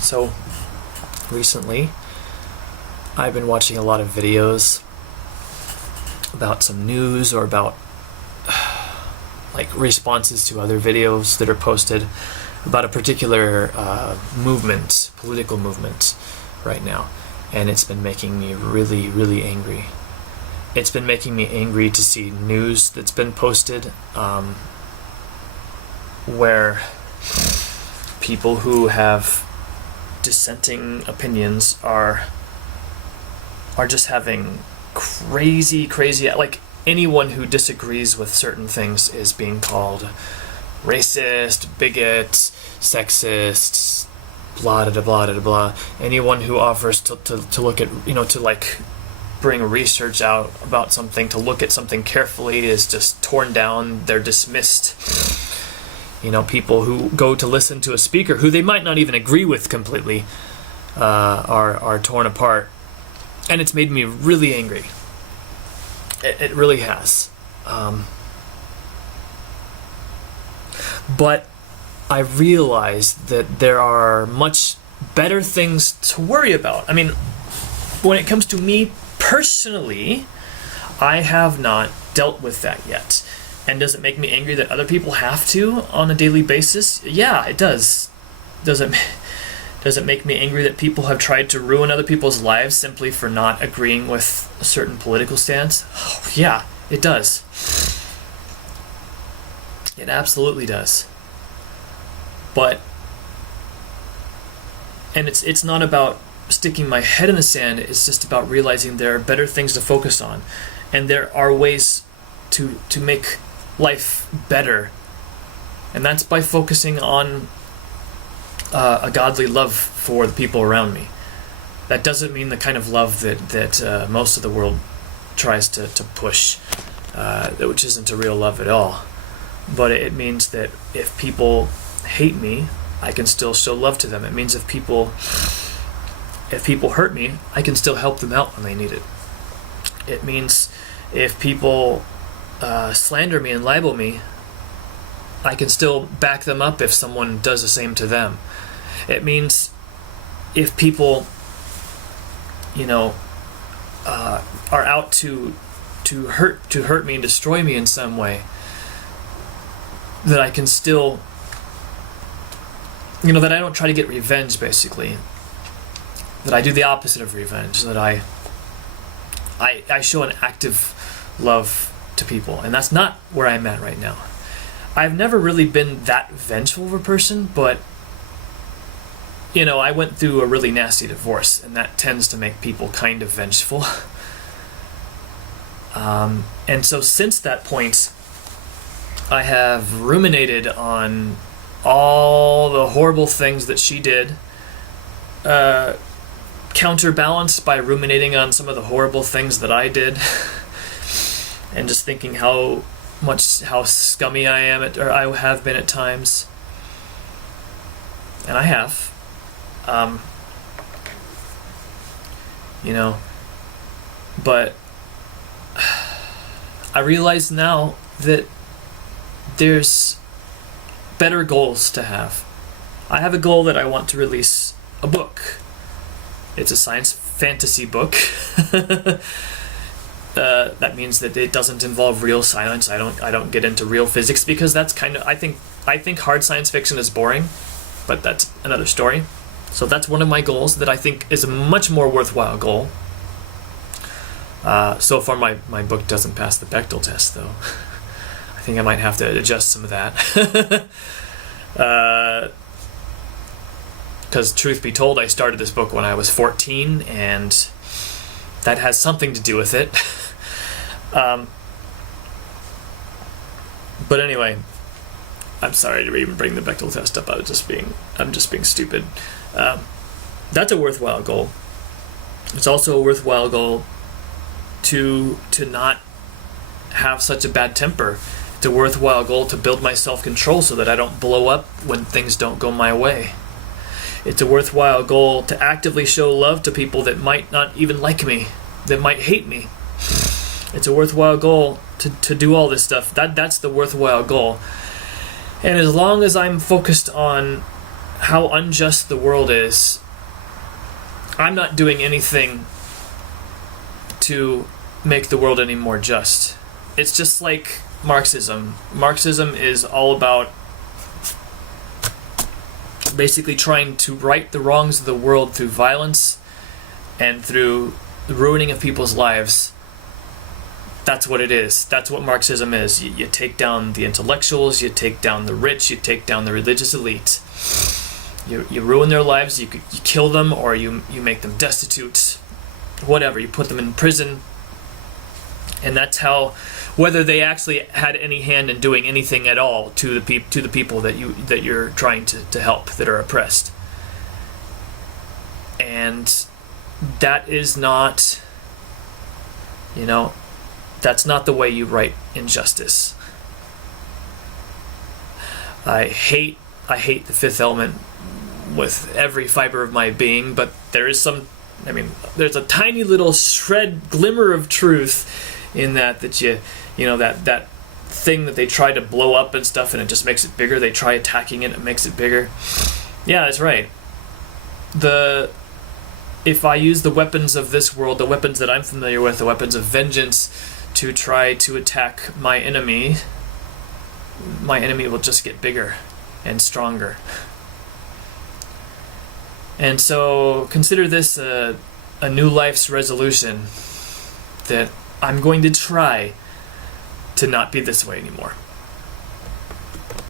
So recently, I've been watching a lot of videos about some news or about like responses to other videos that are posted about a particular movement, political movement right now. And it's been making me really, really angry. It's been making me angry to see news that's been posted where people who have dissenting opinions are just having crazy, like anyone who disagrees with certain things is being called racist, bigot, sexist, blah da da blah da da blah. Anyone who offers to look at, to like bring research out about something, to look at something carefully, is just torn down. They're dismissed. People who go to listen to a speaker who they might not even agree with completely are torn apart. And it's made me really angry. It really has. But I realized that there are much better things to worry about. I mean, when it comes to me personally, I have not dealt with that yet. And does it make me angry that other people have to on a daily basis? Yeah, it does. Does it make me angry that people have tried to ruin other people's lives simply for not agreeing with a certain political stance? Oh, yeah, it does. It absolutely does. And it's not about sticking my head in the sand, it's just about realizing there are better things to focus on. And there are ways to make life better. And that's by focusing on a godly love for the people around me. That doesn't mean the kind of love that most of the world tries to push, which isn't a real love at all. But it means that if people hate me, I can still show love to them. It means if people hurt me, I can still help them out when they need it. It means if people slander me and libel me, I can still back them up if someone does the same to them. It means if people, are out to hurt me and destroy me in some way, that I can still, that I don't try to get revenge, basically. That I do the opposite of revenge. That I show an active love to people, and that's not where I'm at right now. I've never really been that vengeful of a person, but I went through a really nasty divorce, and that tends to make people kind of vengeful. And so since that point, I have ruminated on all the horrible things that she did, counterbalanced by ruminating on some of the horrible things that I did, and just thinking how scummy I am or I have been at times. And I have. But I realize now that there's better goals to have. I have a goal that I want to release a book. It's a science fantasy book. That means that it doesn't involve real science. I don't get into real physics because that's kind of I think hard science fiction is boring, but that's another story. So that's one of my goals that I think is a much more worthwhile goal. So far my book doesn't pass the Bechdel test, though. I think I might have to adjust some of that. Because truth be told, I started this book when I was 14, and that has something to do with it. But anyway, I'm sorry to even bring the Bechdel test up. I'm just being stupid. That's a worthwhile goal. It's also a worthwhile goal to not have such a bad temper. It's a worthwhile goal to build my self-control so that I don't blow up when things don't go my way. It's a worthwhile goal to actively show love to people that might not even like me, that might hate me. It's a worthwhile goal to do all this stuff. That's the worthwhile goal. And as long as I'm focused on how unjust the world is, I'm not doing anything to make the world any more just. It's just like Marxism. Marxism is all about basically trying to right the wrongs of the world through violence and through the ruining of people's lives. That's what it is. That's what Marxism is. You take down the intellectuals, you take down the rich, you take down the religious elite. You ruin their lives, you kill them, or you make them destitute, whatever. You put them in prison. And that's how, whether they actually had any hand in doing anything at all to the people that you're trying to help, that are oppressed. And that is not, that's not the way you right injustice. I hate the fifth element with every fiber of my being, but there's a tiny little glimmer of truth in that that thing that they try to blow up and stuff, and it just makes it bigger. They try attacking it makes it bigger. Yeah, that's right. If I use the weapons of this world, the weapons that I'm familiar with, the weapons of vengeance, to try to attack my enemy will just get bigger and stronger. And so consider this a new life's resolution, that I'm going to try to not be this way anymore.